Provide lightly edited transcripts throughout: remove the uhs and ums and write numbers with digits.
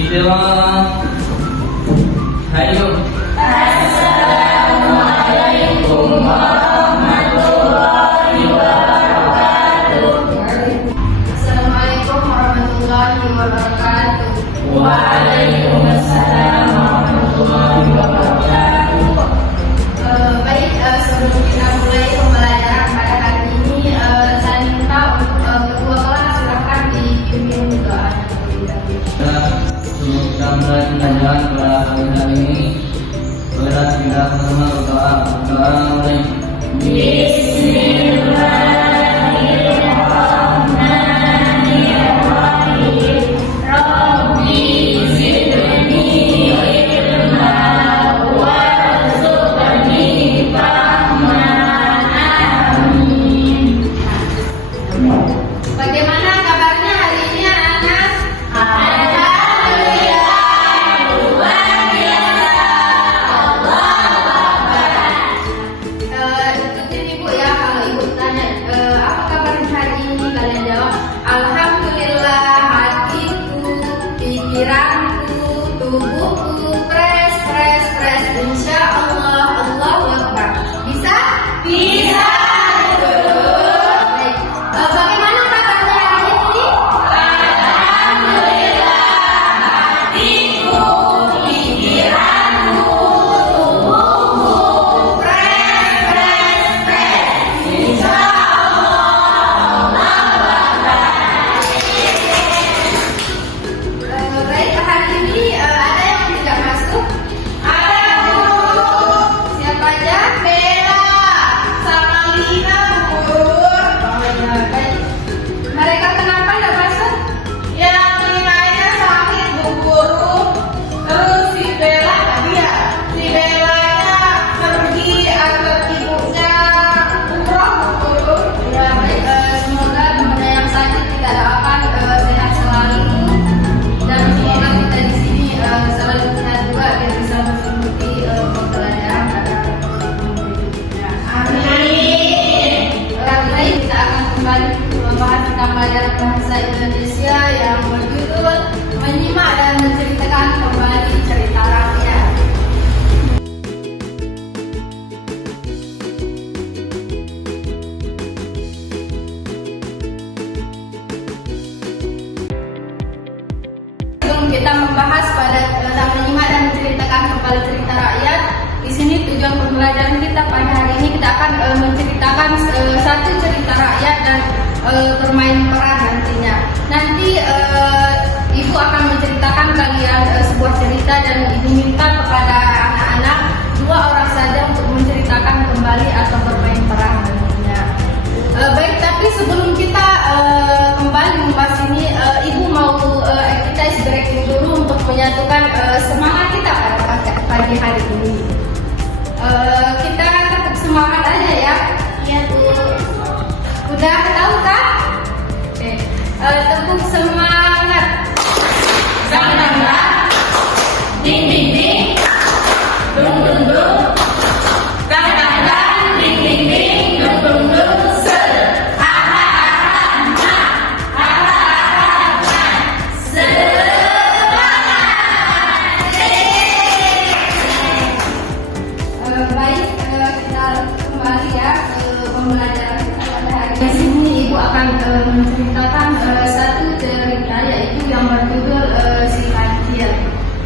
Bismillah. Hayo. Assalamualaikum warahmatullahi wabarakatuh. Assalamualaikum warahmatullahi wabarakatuh. Waalaikumsalam warahmatullahi wabarakatuh. Baik, sebelum kita mulai pembelajaran pada hari ini, saya minta untuk kedua kelas silakan dipimpin doa. Sebelum kita mulai pembelajaran pada hari ini, kita bersama berdoa. Mulai. Bismillahirrahmanirrahim. Rabbi zidni ilma warzuqni fahman. Amin. Bagaimana kabarnya hari ini anak-anak? Alhamdulillah, luar biasa. Allahu Akbar. Ikutin ibu ya, kalau ibu tanya apa kabarnya hari ini, kalian jawab alhamdulillah, hatiku, pikiranku, tubuhku fresh, insya Allah, Allahu Akbar. Bisa? Bisa. Baik. Bagaimana kabarnya hari ini? Alhamdulillah, hatiku, pikiranku, tubuhku fresh. Insya Allah, Allahu Akbar. Baik, hari ini ada yang tidak masuk? Ada Bu. Siapa aja? Bella sama Lina, Bu. Oh ya, baik. Mereka kenapa tidak masuk? Yang Linanya sakit, Bu Guru. Terus si Bella tadi ya, si Bellanya pergi antar ibunya umroh, Bu Guru. Ya, baik. Semoga teman yang sakit tidak dapat sehat selalu, dan semoga kita di sini selalu sehat juga biar bisa mengikuti pembelajaran pada berikutnya. Amin. Baik, kita akan kembali membahas tentang pelajaran bahasa Indonesia yang berjudul menyimak dan menceritakan kembali cerita rakyat. Sebelum kita membahas tentang menyimak dan menceritakan kembali cerita rakyat, di sini tujuan pembelajaran kita pada hari ini kita akan menceritakan satu cerita rakyat dan bermain peran nantinya. Nanti ibu akan menceritakan kalian sebuah cerita dan diminta kepada anak-anak 2 orang saja untuk menceritakan kembali atau bermain peran nantinya. Baik, tapi sebelum kita kembali membahas ini, ibu mau exercise breaking dulu untuk menyatukan semangat kita pada pagi hari ini. Kita tetap semangat aja ya. Iya, Bu. Udah tahu kan? Oke. Tepuk semangat. Semangat. Ding ding ding. Dung dung dung. Dang dang dang. Ding ding ding. Dung dung dung. Ser. Ha ha ha ha. Ha ha ha ha. Semangat. Baik, kita kembali ya ke pembelajaran kita pada hari ini. Di sini ibu akan menceritakan satu cerita, yaitu yang berjudul si kancil.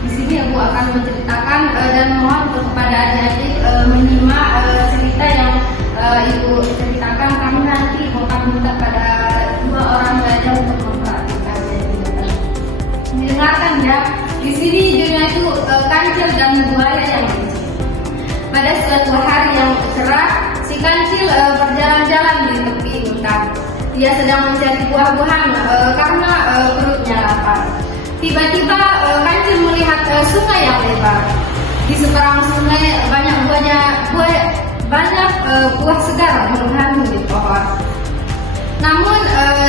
Di sini ibu akan menceritakan dan mohon untuk kepada adik-adik menyimak cerita yang ibu ceritakan. Kami nanti ibu akan minta pada 2 orang saja untuk memperhatikannya. Dengarkan ya. Di sini judulnya itu kancil dan buaya yang licik. Pada suatu hari yang cerah, si kancil berjalan-jalan di tepi hutan. Dia sedang mencari buah-buahan karena perutnya lapar. Tiba-tiba kancil melihat sungai yang lebar. Di seberang sungai banyak buah segar menghanum di pohon. Namun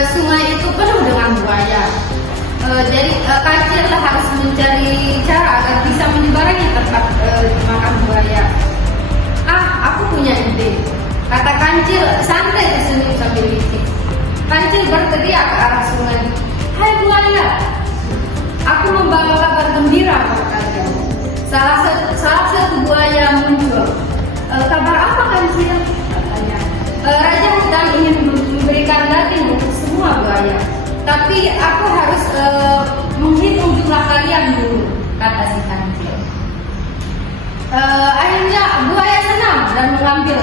sungai itu penuh dengan buaya. Jadi kancil harus mencari cara agar bisa menyeberangi tempat dimakan buaya. Aku punya ide, kata kancil santai tersenyum sambil licik. Kancil berteriak ke arah sungai, "Hai buaya, aku membawa kabar salah satu buaya muncul. Kabar apa Kancil? Katanya. Raja hutan ingin memberikan daging untuk semua buaya, tapi aku harus menghitung jumlah kalian dulu, kata si Kancil. Akhirnya buaya senang dan mengambil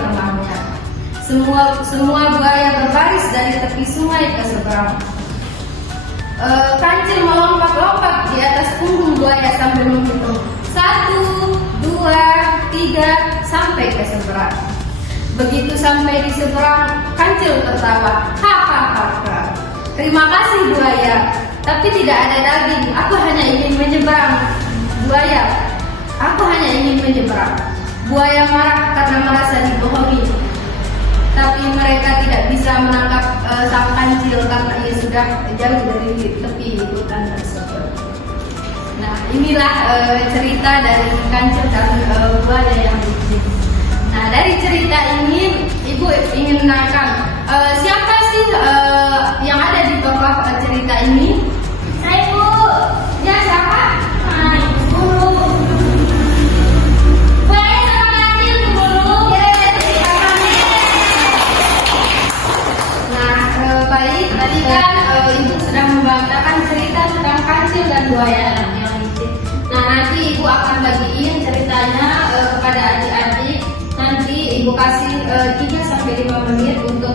temannya. Semua buaya berbaris dari tepi sungai ke seberang. Kancil melompat-lompat di atas punggung buaya sambil menghitung 1, 2, 3 sampai ke seberang. Begitu sampai di seberang, Kancil tertawa. Hahaha. Terima kasih buaya, tapi tidak ada daging. Aku hanya ingin menyeberang. Buaya, aku hanya ingin menyeberang. Buaya marah karena merasa dibohongi. Tapi mereka tidak bisa menangkap sang Kancil karena ia sudah jauh dari tepi hutan tersebut. Nah, inilah cerita dari Kancil dan buaya yang licik. Nah, dari cerita ini Ibu ingin menanyakan siapa sih yang ada di tokoh cerita ini? Saya, Bu. Ya, siapa? Guru. Buaya sama Kancil, Guru. Nah, baik. Tadi kan Ibu sudah membacakan cerita tentang Kancil dan buaya yang licik. Nah, nanti Ibu akan bagiin ceritanya kepada adik-adik. Nanti Ibu kasih 3-5 menit untuk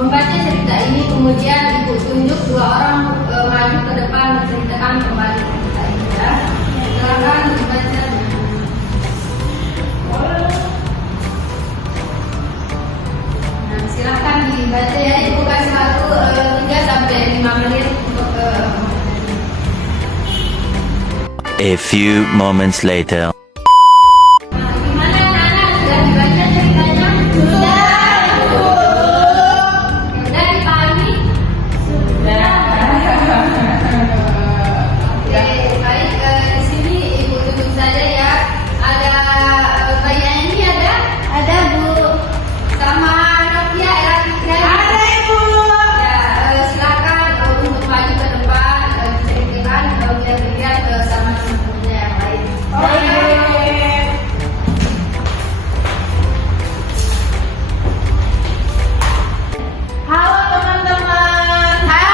membaca cerita ini. Kemudian Ibu tunjuk 2 orang maju ke depan menceritakan kembali cerita ini, ya. Silakan dibaca. Nah, silakan dibaca ya. Ibu kasih waktu 3-5 menit untuk A few moments later. gimana anak-anak, sudah dibaca ceritanya? Sudah, Bu. Sudah dipahami? Sudah. Oke, baik. Di sini Ibu tunjuk saja ya. Ada bayi ini ada? Ada, Bu. Sama Nokia Era. Ada, Ibu. Ya, silakan untuk maju ke depan diceritakan biar dilihat sama teman-temannya yang lain. Halo teman-teman. Hai.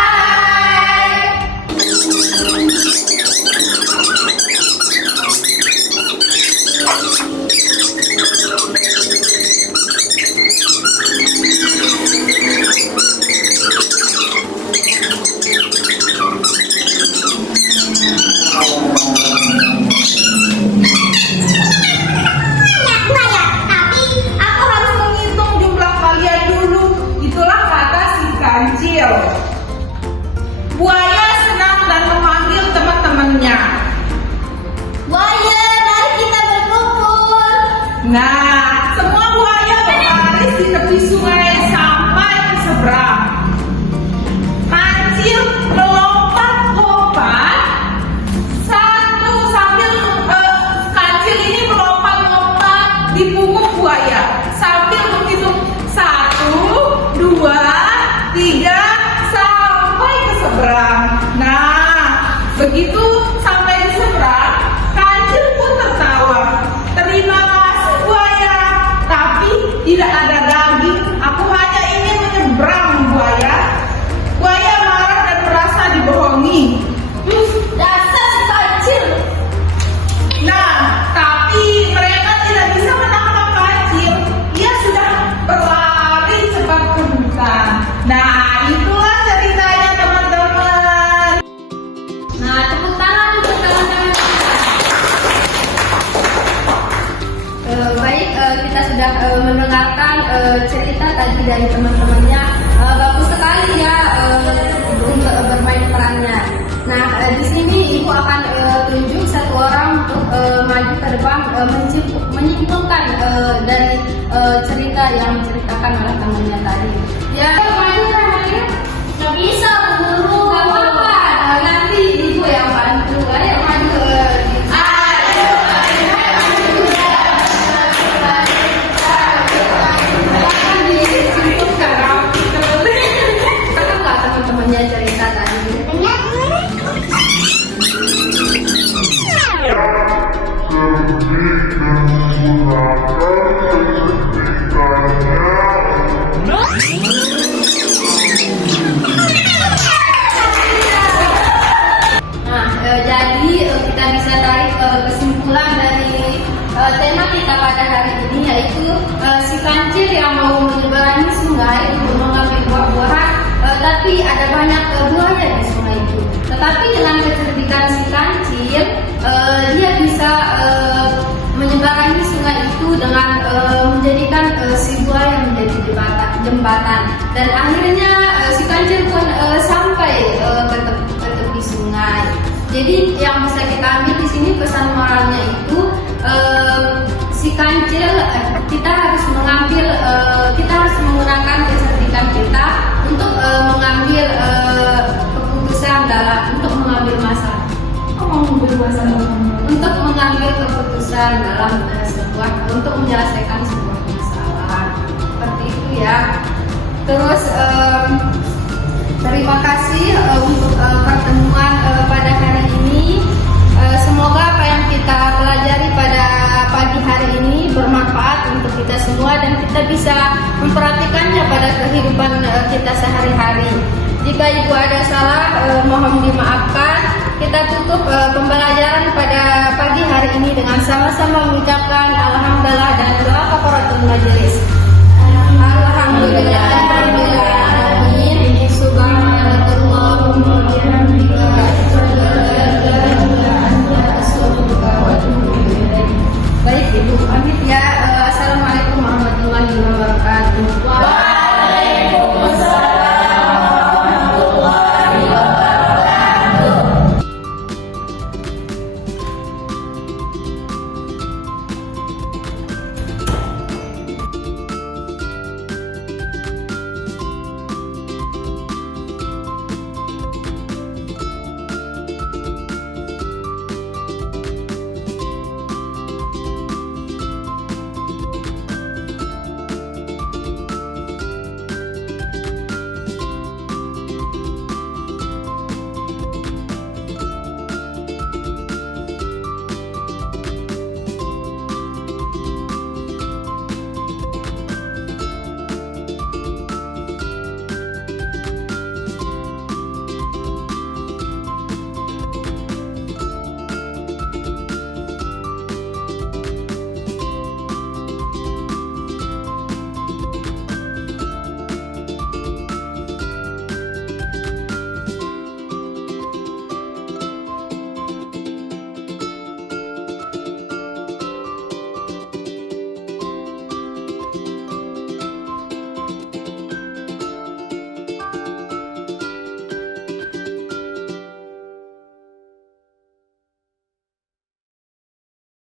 Buaya, tapi aku harus menghitung jumlah kalian dulu. Itulah kata si Kancil. Buaya senang dan memanggil teman-temannya. Buaya, mari kita berkumpul. Nah, semua buaya berbaris di tepi sungai sampai ke seberang. Kancil melompat-lompat Kancil ini melompat-lompat di punggung buaya sambil menghitung 1, 2, 3 sampai ke seberang. Nah, begitu sampai di seberang, Kancil pun tertawa. Terima kasih buaya, tapi tidak ada daging. Aku hanya ingin menyeberang buaya. Buaya marah dan merasa dibohongi. Dasar si Kancil. Nah, tapi mereka tidak bisa menangkap Kancil. Ia sudah berlari cepat ke hutan. Nah, itulah ceritanya teman-teman. Nah, tepuk tangan untuk teman-teman. Baik, kita sudah mendengarkan cerita tadi dari teman-temannya. Bagus sekali ya untuk bermain perannya. Nah, di sini Ibu akan tunjuk 1 orang untuk maju ke depan menyimpulkan dari cerita yang diceritakan oleh temannya tadi. Ya, maju Rahmalia. Nggak bisa, Guru. Nggak apa-apa. Nanti Ibu yang bantu. Ayo maju. Teman-temannya cerita tadi. tetapi ada banyak buaya di sungai itu. Tetapi dengan kecerdikan si kancil, dia bisa menyeberangi sungai itu dengan menjadikan si buaya menjadi jembatan. Dan akhirnya si kancil pun sampai ke tepi sungai. Jadi yang bisa kita ambil di sini pesan moralnya itu si kancil kita harus menggunakan kecerdikan kita untuk mengambil keputusan untuk mengambil keputusan dalam untuk menyelesaikan sebuah masalah. Seperti itu ya. Terus terima kasih untuk pertemuan pada hari ini. Semoga apa yang kita pelajari pada pagi hari ini bermanfaat untuk kita semua dan kita bisa memperhatikannya pada kehidupan kita sehari-hari. Jika Ibu ada salah, mohon dimaafkan. Kita tutup pembelajaran pada pagi hari ini dengan sama-sama mengucapkan alhamdulillah dan doa kafaratul majelis. Alhamdulillah. Subhanallahumma wa bihamdika